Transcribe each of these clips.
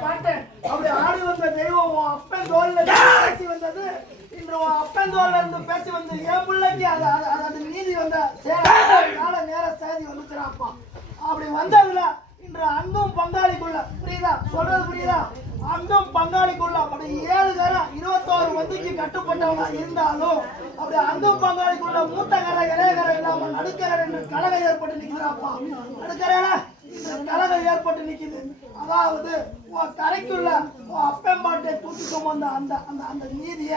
மாட்டேன் அப்படி ஆடி வந்த தெய்வம் உன் அப்பன் தோல்ல இருந்து பேசி வந்தது. இன்று உன் அப்பன் தோல்ல இருந்து பேசி வந்து என் பிள்ளைக்கு அது அது அது- நீதி வந்த கால நேர சேதி வந்துச்சுடாப்பா. அப்படி வந்ததுல இன்று அங்கும் பங்காளிக்குள்ள புரியுதா? சொல்றது புரியுதா? அங்கும் பங்காளிக்குள்ள அப்படி ஏழு பேரும் இருபத்தோரு வந்திக்கு கட்டுப்பட்டவங்க இருந்தாலும் அப்படி அங்கும் பங்காளிக்குள்ள மூத்த கரை இளையகரை இல்லாம நடுக்கரை என்று கலகம் ஏற்பட்டு நிற்கிறாப்பா. நடுக்கரையில இந்த கலகம் ஏற்பட்டு நிக்குது அதாவது உன் கரைக்குள்ள உன் அப்பம்பாட்டை தூக்கி சுமந்த அந்த அந்த அந்த நீதிய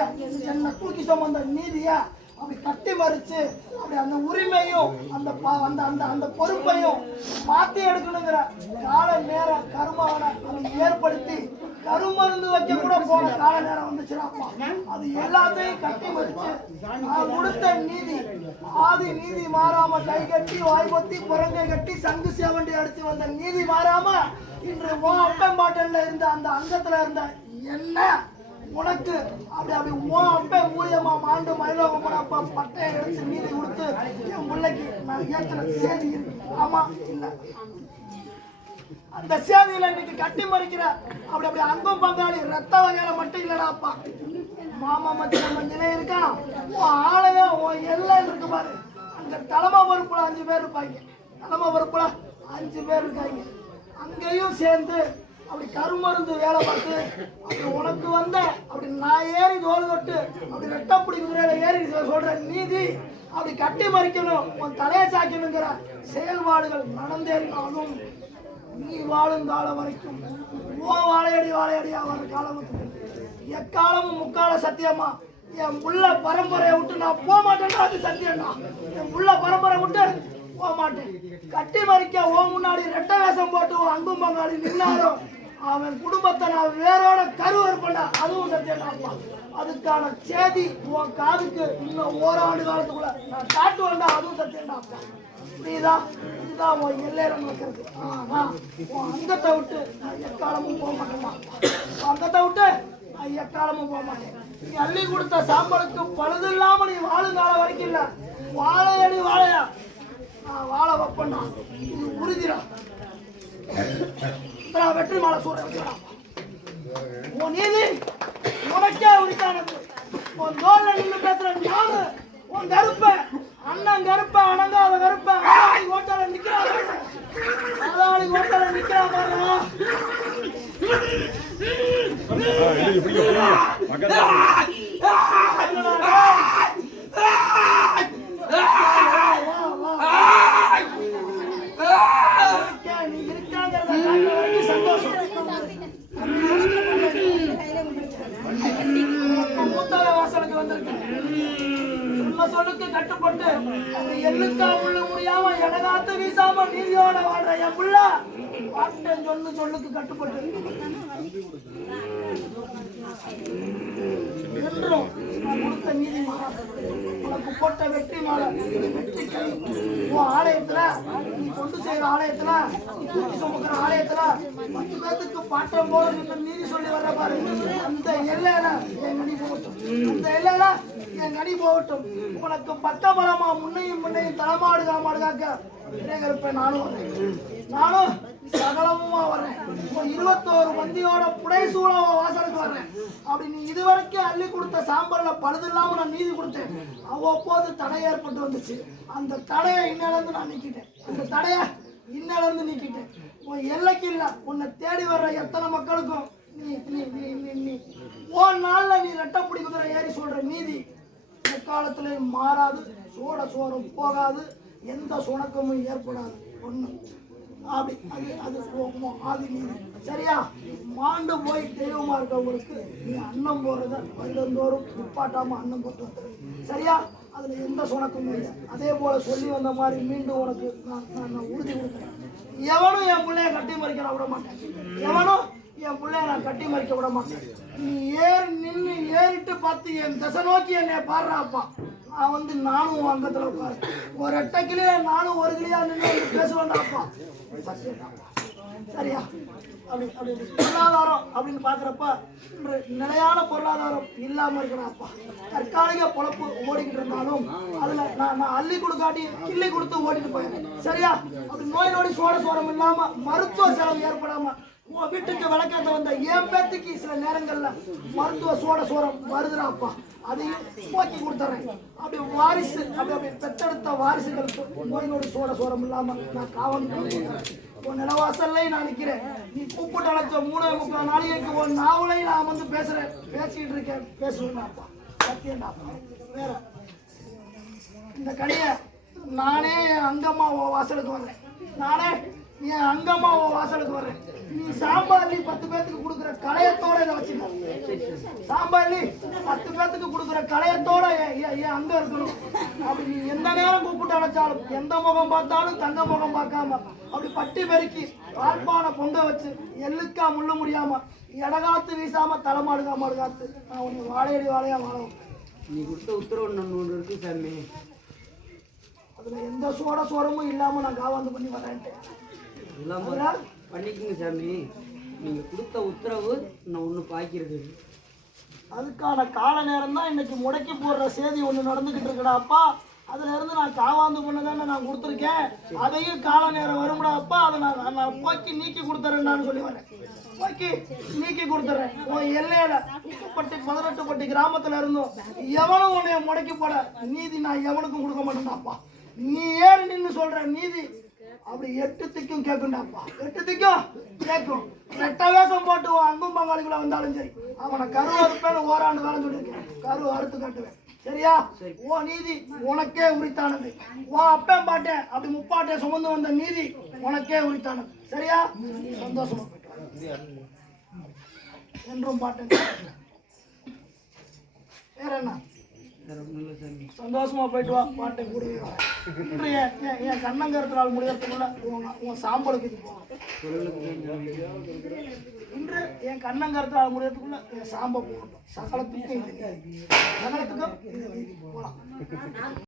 என்னை தூக்கி சுமந்த நீதிய அப்படி கட்டி மறிச்சு அப்படி அந்த உரிமையும் அந்த அந்த அந்த அந்த பொறுப்பையும் மாத்தி எடுக்கணுங்கிற கால நேர கருமாவனை அவன் ஏற்படுத்தி கருமருந்து வைக்க கூட போன கால நேரம் வந்துச்சுடாப்பா அது எல்லாத்தையும் கட்டி மறிச்சு கொடுத்த நீதி ஆதி நீதி மாறாம கை கட்டி வாய்மொத்தி புறங்கை கட்டி சங்கு சேவண்டி அடிச்சு வந்த நீதி மாறாம இன்று ஓ அப்பன் பாட்டல்ல இருந்த அந்த அங்கத்துல இருந்த என்ன? உனக்கு அப்படி அப்படி ஓ அப்பே மூலியமா மாண்டு மயிலோகம் போனப்ப பட்டையை எடுத்து நீதி கொடுத்து என் பிள்ளைக்கு நான் ஏற்கிற சேதி இருக்கு. ஆமா இல்லை. அந்த சேதியில இன்னைக்கு கட்டி மறிக்கிற அப்படி அப்படி அங்கும் பங்காளி ரத்த வகையில மட்டும் இல்லடாப்பா. மாமா மத்திய மஞ்சளே இருக்கான் உன் ஆலயம் உன் எல்லாம் இருக்கு பாரு. அந்த தலைமை பொறுப்புல அஞ்சு பேர் இருப்பாங்க. தலைமை பொறுப்புல அஞ்சு பேர் இருக்காங்க. அங்கேயும் சேர்ந்து அப்படி கருமருந்து வேலை பார்த்து அப்படி உனக்கு வந்த அப்படி நான் ஏறி தோல் தொட்டு அப்படி ரெட்டப்புடி பிடிக்கிற ஏறி சொல்ற நீதி. அப்படி கட்டி மறிக்கணும் உன் தலையை சாய்க்கணுங்கிற செயல்பாடுகள் நடந்தேறினாலும் நீ வாழும் காலம் வரைக்கும் ஓ வாழையடி வாழையடியா வர காலம் எக்காலமும் முக்கால சத்தியமா என் உள்ள பரம்பரையை விட்டு நான் போக மாட்டேன்னா அது சத்தியம்டா. என் உள்ள பரம்பரை விட்டு போக மாட்டேன். கட்டி மறிக்க ஓ முன்னாடி ரெட்ட வேஷம் போட்டு உன் அங்கும் பங்காளி நின்னாலும் அவன் குடும்பத்தை நான் வேறோட கருவர் பண்ண அதுவும் சத்தியம்டாப்பா அதுக்கான சேதி உன் காதுக்கு இன்னும் ஓராண்டு காலத்துக்குள்ள நான் காட்டுவேன்டா. அதுவும் சத்தியம்டாப்பா புரியுதா இதுதான் உன் எல்லையில நடக்கிறது. ஆனா உன் அங்கத்தை விட்டு நான் எக்காலமும் போக மாட்டேமா உன் அங்கத்தை விட்டு நான் எக்காலமும் போக மாட்டேன். நீ அள்ளி கொடுத்த சாம்பலுக்கு பழுது இல்லாம நீ வாழும் காலம் வரைக்கும் இல்ல. வாழையடி வாழையா? நான் வாழ வைப்பண்ணா இது உறுதிடா. நான் வெற்றி மாலை சூட உன் நீதி உனக்கே உரித்தானது. உன் தோல்ல நின்று பேசுற நானு உன் கருப்ப அண்ணன் கருப்பா அணங்காத கருப்பா. அதாளி ஓட்டல நிக்கிறாங்க. அதாளி ஓட்டல நிக்கிறான் பாருங்க நீ இருக்காங்கிறத காட்டுற வரைக்கும் சந்தோஷம் மூத்தால வாசலுக்கு வந்திருக்கேன் சொன்ன சொல்லுக்கு கட்டுப்பட்டு அந்த எள்ளுக்கா உள்ள முடியாம எடகாத்து வீசாம நீதியோட வாழ்ற என் புள்ள. வாட்டேன் சொல்லு சொல்லுக்கு கட்டுப்பட்டு. என்றும் நான் கொடுத்த நீதி உனக்கு போட்ட வெற்றி மாலை வெற்றி கை. உன் ஆலயத்துல நீ கொண்டு செய்யற ஆலயத்துல நீ தூக்கி சுமக்கிற ஆலயத்துல பத்து பேத்துக்கு பாட்டம் போல நீதி சொல்லி வர்ற பாரு. அந்த எல்லையில என் கனி போகட்டும் அந்த எல்லையில என் கனி போகட்டும் உனக்கு பக்கபலமா முன்னையும் முன்னையும் தலைமாடு காமாடுகாக்க காக்க இருப்பேன். நானும் வரேன் நானும் சகலமுமா வர்றேன். இப்போ இருபத்தோரு வந்தியோட புடைசூழ வாசலுக்கு வர்றேன். அப்படி நீ இதுவரைக்கும் அள்ளி கொடுத்த சாம்பார்ல பழுது இல்லாம நான் நீதி கொடுத்தேன். அவ்வப்போது தடை ஏற்பட்டு வந்துச்சு. அந்த தடையை இன்னிலிருந்து நான் நீக்கிட்டேன். அந்த தடையை இன்னிலிருந்து நீக்கிட்டேன். உன் எல்லைக்கு இல்லை. உன்னை தேடி வர்ற எத்தனை மக்களுக்கும் நீ நீ நீ நீ ஓ நாளில் நீ ரெட்டப்புடி குதிரை ஏறி சொல்ற நீதி எக்காலத்திலையும் மாறாது சோட சோரம் போகாது எந்த சுணக்கமும் ஏற்படாது. ஒன்று அப்படி அது அது உ- ஆதி நீதி. சரியா? மாண்டு போய் தெய்வமா இருக்கவங்களுக்கு நீ அன்னம் போடுறத வருடந்தோறும் நிப்பாட்டாம அன்னம் போட்டு வந்துரு. சரியா? அதுல எந்த சுணக்கமும் இல்லை. அதே போல சொல்லி வந்த மாதிரி மீண்டும் உனக்கு நான் நான் உறுதி கொடுக்குறேன். எவனும் என் பிள்ளைய கட்டி மறிக்கிற விட மாட்டேன். எவனும் என் பிள்ளைய நான் கட்டி மறிக்க விட மாட்டேன். நீ ஏறி நின்று ஏறிட்டு பார்த்து என் திசை நோக்கி என்னை பாடுறாப்பா. நான் வந்து நானும் அங்கத்தில் உட்காரு ஒரு எட்ட கிளியா நானும் ஒரு கிளியா நின்று பேசுவேன்டாப்பா சரியா? அப்படி அப்படி பொருளாதாரம் அப்படின்னு பார்க்குறப்ப நிலையான பொருளாதாரம் இல்லாமல் இருக்கிறாப்பா தற்காலிக பொழப்பு ஓடிக்கிட்டு இருந்தாலும் அதில் நான் நான் அள்ளி கொடுக்காட்டி கிள்ளி கொடுத்து ஓடிட்டு போயிடுறேன். சரியா? அப்படி நோய் நொடி சோட சோரம் இல்லாமல் மருத்துவ செலவு ஏற்படாமல் உன் வீட்டுக்கு விளக்காத வந்த என் பேத்துக்கு சில நேரங்கள்ல மருத்துவ சோட சோரம் வருதுடாப்பா. அதையும் போக்கி கொடுத்துறேன். அப்படி வாரிசு அப்படி அப்படி பெத்தெடுத்த வாரிசுகளுக்கு நோய் சோட சோரம் இல்லாம நான் காவல் உன் நிலவாசல்ல நான் நிக்கிறேன். நீ கூப்பிட்டு அழைச்ச மூணு முப்பது நாளைக்கு உன் நாவலையும் நான் வந்து பேசுறேன். பேசிக்கிட்டு இருக்கேன். பேசுவேன்னாப்பா சத்தியண்டாப்பா வேற. இந்த கடையை நானே அங்கம்மா வாசலுக்கு வந்தேன். நானே என் அங்கம்மா உன் வாசலுக்கு வர்றேன். நீ சாம்பார்லி பத்து பேத்துக்கு கொடுக்குற களையத்தோட இதை வச்சுக்க. சாம்பார்லி பத்து பேத்துக்கு கொடுக்குற என்- என் அங்க இருக்கணும். அப்படி நீ எந்த நேரம் கூப்பிட்டு அழைச்சாலும் எந்த முகம் பார்த்தாலும் தங்க முகம் பார்க்காம அப்படி பட்டி பெருக்கி பால்பானை பொங்க வச்சு எள்ளுக்கா முள்ள முடியாம இடகாத்து வீசாம தலைமாடுகா மாடுகாத்து நான் உன்னை வாழையடி வாழையா வாழ வைப்பேன். நீ கொடுத்த உத்தரவு ஒன்று இருக்கு சாமி. அதுல எந்த சோட சோரமும் இல்லாம நான் காவாந்து பண்ணி வரேன்ட்டேன் எல்லாம் அதனால பண்ணிக்கங்க சாமி. நீங்கள் கொடுத்த உத்தரவு நான் ஒன்று பாய்க்கிறது அதுக்கான கால நேரம் தான் இன்னைக்கு முடக்கி போடுற செய்தி ஒன்று நடந்துக்கிட்டு இருக்கடாப்பா அதுல இருந்து நான் காவாந்து பண்ணதான நான் கொடுத்துருக்கேன். அதையும் கால நேரம் வரும்டா அப்பா. அதை நான் நான் போக்கி நீக்கி கொடுத்துறேன்னு சொல்லி வரேன். போக்கி நீக்கி கொடுத்துறேன். உன் எல்லையில உப்புப்பட்டி பதினெட்டு பட்டி கிராமத்துல இருந்தும் எவனும் உன்னைய முடக்கி போட நீதி நான் எவனுக்கும் கொடுக்க மாட்டேன்டாப்பா நீ ஏன் நின்று சொல்ற நீதி அப்படி எட்டு திக்கும் கேட்கும்டாப்பா எட்டு திக்கும்? கேட்கும் ரெட்ட வேஷம் போட்டு அன்பும் பங்காளிக்குள்ள வந்தாலும் சரி. அவனை கரு அறுப்பேன்னு ஓராண்டு காலம் சொல்லியிருக்கேன். கரு அறுத்து காட்டுவேன். சரியா? உன் நீதி உனக்கே உரித்தானது. உன் அப்பன் பாட்டேன். அப்படி முப்பாட்டை சுமந்து வந்த நீதி உனக்கே உரித்தானது. சரியா? சந்தோஷமா. என்றும் பாட்டேன் வேற என்ன? சந்தோஷமா போயிட்டு வா பாட்டை கூடுவீங்க என் என் என் கண்ணங்கரத்தினால் முடியறதுக்குள்ள உன் சாம்பலுக்கு இது போகணும் இன்று என் கண்ணங்கரத்தினால் முடியறதுக்குள்ள என் சாம்பல் போகணும் சகலத்துக்கும் சகலத்துக்கும் போகலாம்